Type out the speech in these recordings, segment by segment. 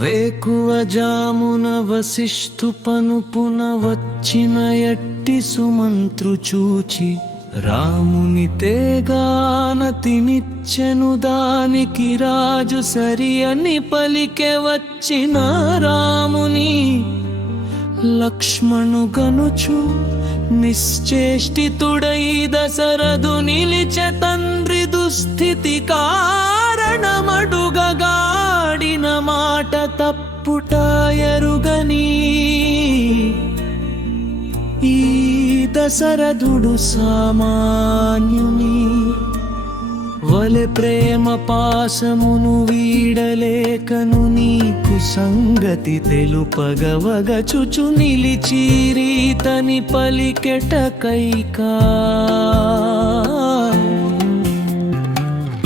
వేకువ జామున వశిష్ఠు పనుపున వచ్చిన ఎట్టి సుమంత్రు చూచి రాముని తేగాన తినిచ్చెను దానికి రాజు సరి అని పలికె వచ్చిన రాముని లక్ష్మణు గనుచు నిశ్చేష్టితుడై దశరథు నిలిచె తండ్రి దుస్థితి కారణమడుగగాడిన మాట తప్పుట ఎరుగని ఈ దశరథుడు సామాన్యుని వలె ప్రేమ పాశమును వీడలేకను నీకు సంగతి తెలుపగవగచుచు నిలిచిరీతని పలికెట కైకా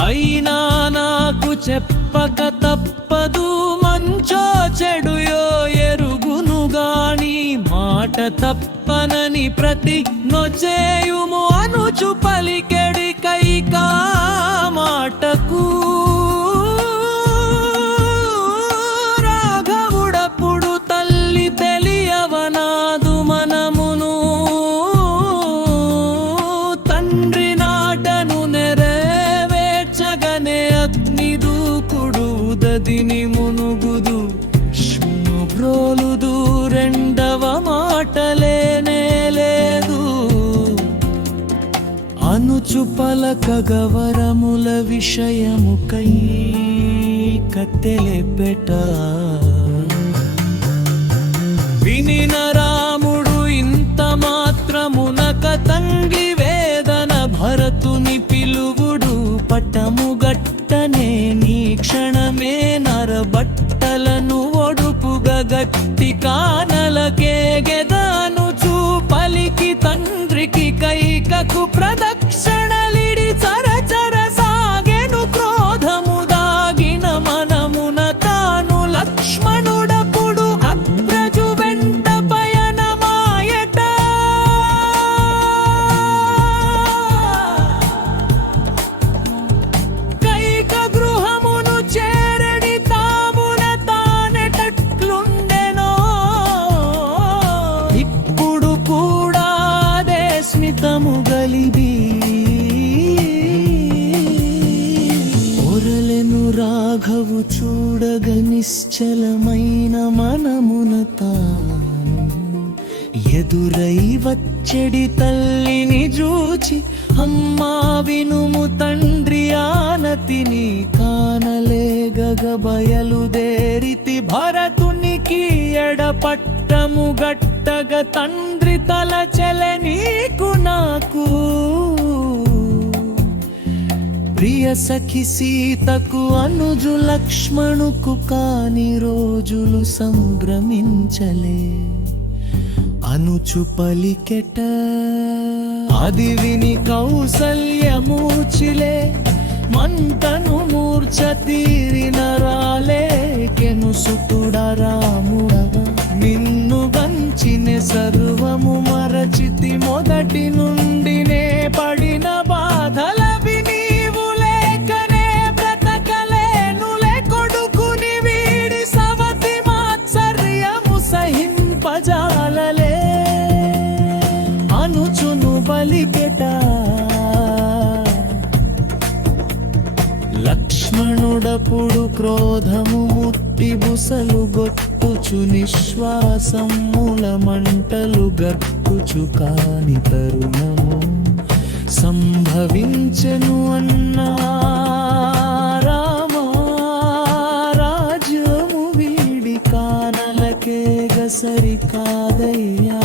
అయినా నాకు చెప్పక తప్పదు మంచో చెడుయో ఎరుగును గాని మాట తప్పనని ప్రతిజ్ఞ అనుచు పలికెడి కైకా మాటకు రాఘవుడప్పుడు తల్లి తెలియవనాదు మనమును తండ్రి నాటను నెరవేర్చగనే అగ్ని దూకుడు దదిని మునుగుదు బ్రోలుదు రెండవ మాటలేనే లేదు అనుచు పలకగవరముల విషయముకై కత్తెలెపెట వినిన రాముడు ఇంత మాత్రమునక తంగి వేదన భరతుని పిలువుడు పటము గట్టనే నీ క్షణమే నరబట్టలను ఒడుపుగా గట్టి కానలకేగెదాను చూపలికి తండ్రికి కైకకు ప్రదక్షిణలిడి చరచర సాగెను క్రోధము దాగిన మనమున తాను లక్ష్మణుడప్పుడు అగ్రజు వెంట పయనమాయట కైక గృహమును చేరడి తామున తానెటట్లుండెనో ఇప్పుడు కూడా అదే స్మితము గలిబి ఒరలెను రాఘవు చూడగ నిశ్చలమైన మనమున తాను ఎదురై వచ్చెడి తల్లిని చూచి అమ్మా వినుము తండ్రి ఆనతిని కానలేగగ బయలుదేరితి భరతునికి ఎడపట్టము గట్టగ తండ్రి తల చెలె నీకు నాకు ప్రియ సఖి సీతకు అనుజు లక్ష్మణుకు కాని రోజులు సంభ్రమించలే అనుచు పలికెట అది విని కౌసల్యమూర్చిలే మంటను మూర్ఛ తీరిన రాలేకెను సుతుడ రాముడవ నిన్ను గంచినే సర్వము మరచితి మొదటి నుండినే పడిన బాధల వినీవు లేకనే బ్రతకలేనులే కొడుకుని వీడి సవతి మాత్సర్యము సహింపజాలలే అనుచును బలికెట లక్ష్మణుడప్పుడు క్రోధము ముట్టి బుసలు గొట్టుచు నిశ్వాసముల మంటలు గట్టుచు కాని తరుణము సంభవించెను అన్నా రామా రాజ్యము వీడి కానలకేగ సరికాదయ్యా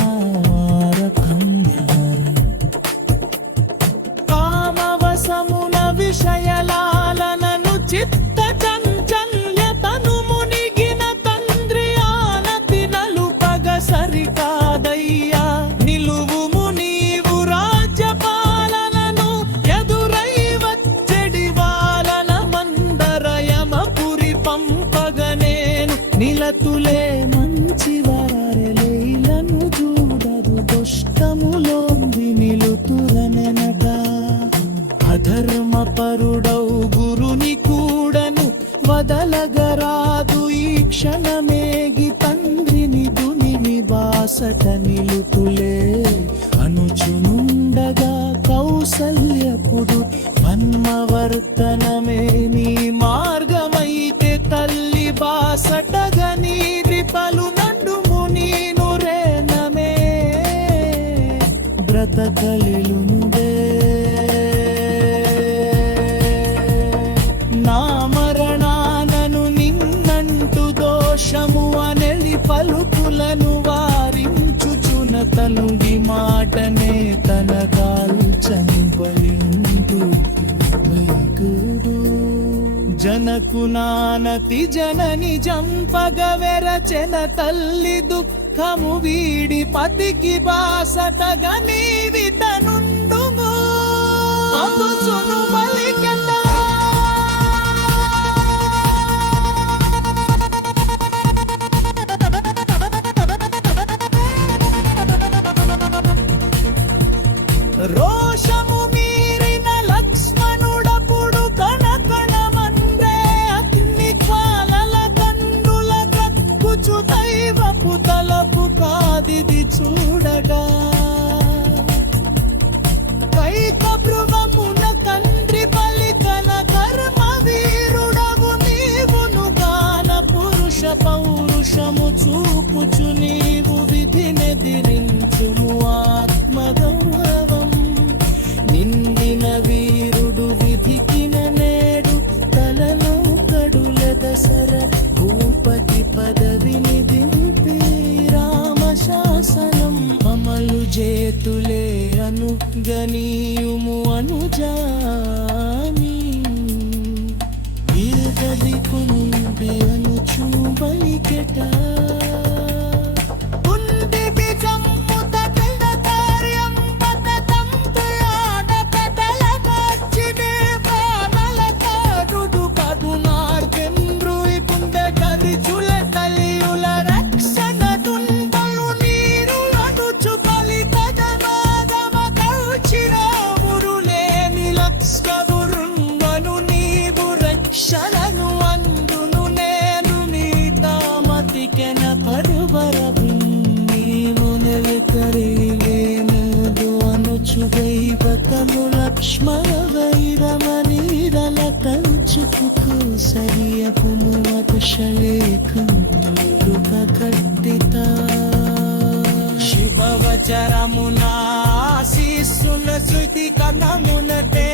కామవశమున విషయలాలనను చిత్త చంచల్యతను మునిగిన తండ్రి ఆనతి నలుపగ సరికాదయ్యా నిలువుము నీవు రాజ్యపాలనను ఎదురై వచ్చెడి వాలన మందరయమపురి పంపగనేను నిలతులే మంచి వారెలైలను చూడదు దుష్టములోంది నిలుతులనెనట అధర్మ పరుడౌ గురుని కూడను వదలగరాదు ఈ క్షణమేగి తండ్రిని దునిమి బాసట నిలుతులే అనుచునుండగా కౌసల్యపుడు మన్మవర్తనమే నీ మార్గమైతే తల్లి బాసటగా నీరి పలు నండుము నీను రేనమే బ్రతకలిలునుడే నా మరణానను నిన్నంటు దోషము అనెలి పలుకులను వారించుచున తనుడి మాటనే తన కాల్చని బలిందు వైకుడు జనకు నానతి జనని జంపగ వెరచెన తల్లి దుఃఖము వీడి పతికి బాసటగా నీవి తనుండుము అతుచును బలికెట రోషము మీరిన లక్ష్మణుడపుడు కణకణమందే అగ్ని జ్వాలల కండుల కక్కుచు దైవపు తలపు కాదిది చూడగా కైక భృవమున కండ్రి పలికన కర్మ వీరుడవు నీవును గాన పురుష పౌరుషము చూపుచు నీవు విధినెదిరించుము ఆత్మగౌరవం నిందిన వీరుడు విధికిన నేడు తలలో కడుల దసర భూపతి పదవిని దింపి రామశాసనం అమలు చేతులే అనుగనీయుము అనుజాని ఇరుగది కుండి అనుచు బలికెట శరణు అందును నేను నీ తామతికెన పరువరవి నీవు నెలకరిలేనదు అనుచు దైవతము లక్ష్మణ వైరమనీరల కంచుకు సరియపు మకుశలేఖుక కట్టిత శివవచరమునా శిస్సుల శృతి కనమునటే